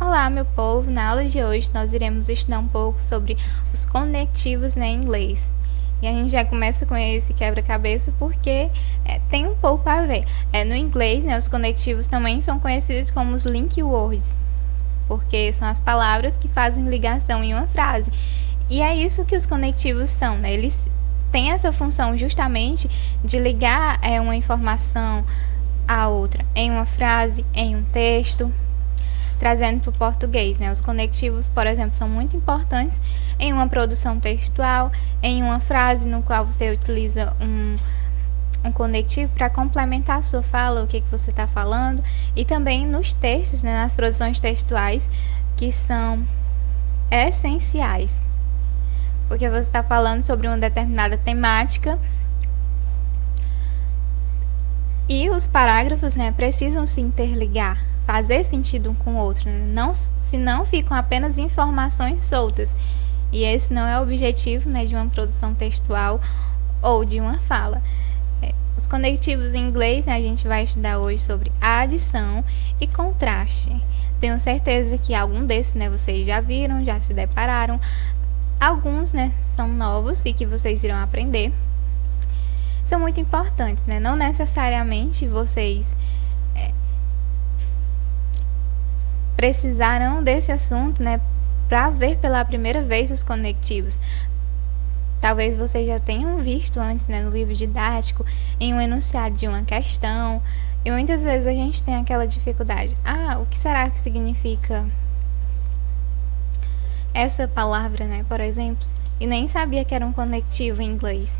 Olá, meu povo! Na aula de hoje nós iremos estudar um pouco sobre os conectivos em inglês. E a gente já começa com esse quebra-cabeça porque tem um pouco a ver. No inglês, os conectivos também são conhecidos como os link words, porque são as palavras que fazem ligação em uma frase. E é isso que os conectivos são, né? Eles têm essa função justamente de ligar uma informação a outra em uma frase, em um texto. Trazendo para o português, Os conectivos, por exemplo, são muito importantes em uma produção textual, em uma frase no qual você utiliza um conectivo para complementar a sua fala, o que você está falando, e também nos textos, nas produções textuais, que são essenciais, porque você está falando sobre uma determinada temática e os parágrafos precisam se interligar, fazer sentido um com o outro, senão ficam apenas informações soltas. E esse não é o objetivo de uma produção textual ou de uma fala. Os conectivos em inglês, a gente vai estudar hoje sobre adição e contraste. Tenho certeza que algum desses vocês já viram, já se depararam. Alguns são novos e que vocês irão aprender. São muito importantes, não necessariamente vocês precisarão desse assunto, para ver pela primeira vez os conectivos. Talvez vocês já tenham visto antes, no livro didático, em um enunciado de uma questão, e muitas vezes a gente tem aquela dificuldade. O que será que significa essa palavra, por exemplo? E nem sabia que era um conectivo em inglês.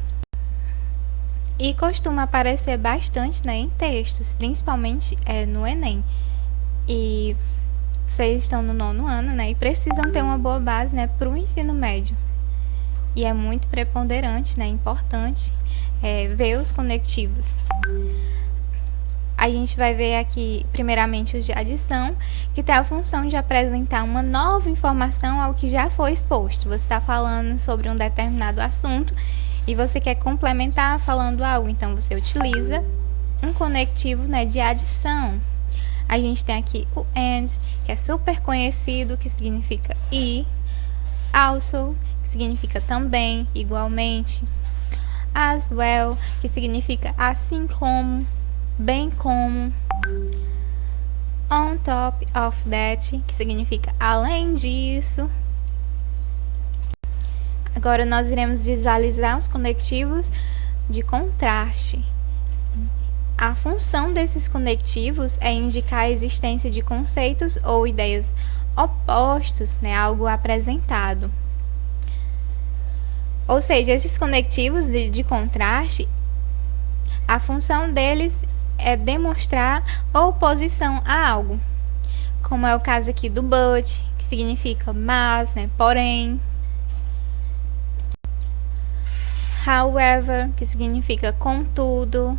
E costuma aparecer bastante, em textos, principalmente no Enem. E vocês estão no 9º ano, e precisam ter uma boa base, para o ensino médio. E é muito preponderante, importante ver os conectivos. A gente vai ver aqui, primeiramente, os de adição, que tem a função de apresentar uma nova informação ao que já foi exposto. Você está falando sobre um determinado assunto e você quer complementar falando algo, então você utiliza um conectivo de adição. A gente tem aqui o and, que é super conhecido, que significa e, also, que significa também, igualmente, as well, que significa assim como, bem como, on top of that, que significa além disso. Agora nós iremos visualizar os conectivos de contraste. A função desses conectivos é indicar a existência de conceitos ou ideias opostos, a algo apresentado. Ou seja, esses conectivos de contraste, a função deles é demonstrar oposição a algo, como é o caso aqui do but, que significa mas, porém. However, que significa contudo.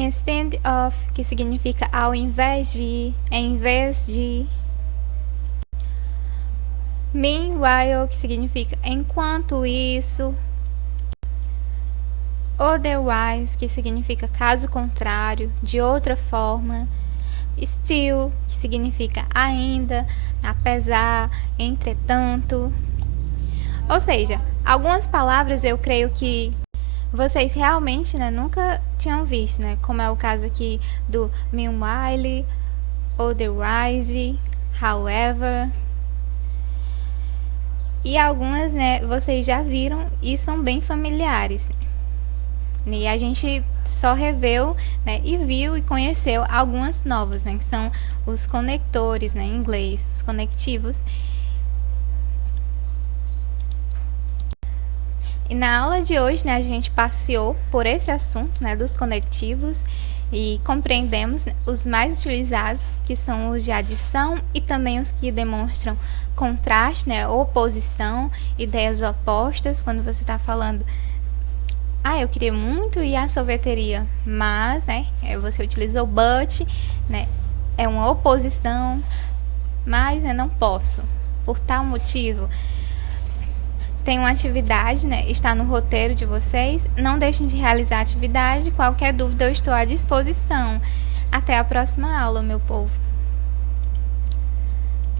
Instead of, que significa ao invés de, em vez de. Meanwhile, que significa enquanto isso. Otherwise, que significa caso contrário, de outra forma. Still, que significa ainda, apesar, entretanto. Ou seja, algumas palavras eu creio que vocês realmente nunca tinham visto, como é o caso aqui do meanwhile, otherwise, however. E algumas vocês já viram e são bem familiares. E a gente só reveu e viu e conheceu algumas novas, que são os conectores em inglês, os conectivos. E na aula de hoje, a gente passeou por esse assunto, dos conectivos e compreendemos os mais utilizados, que são os de adição e também os que demonstram contraste, oposição, ideias opostas, quando você está falando eu queria muito ir à sorveteria, mas, você utilizou but, é uma oposição, mas, não posso, por tal motivo. Tem uma atividade, está no roteiro de vocês. Não deixem de realizar a atividade. Qualquer dúvida eu estou à disposição. Até a próxima aula, meu povo.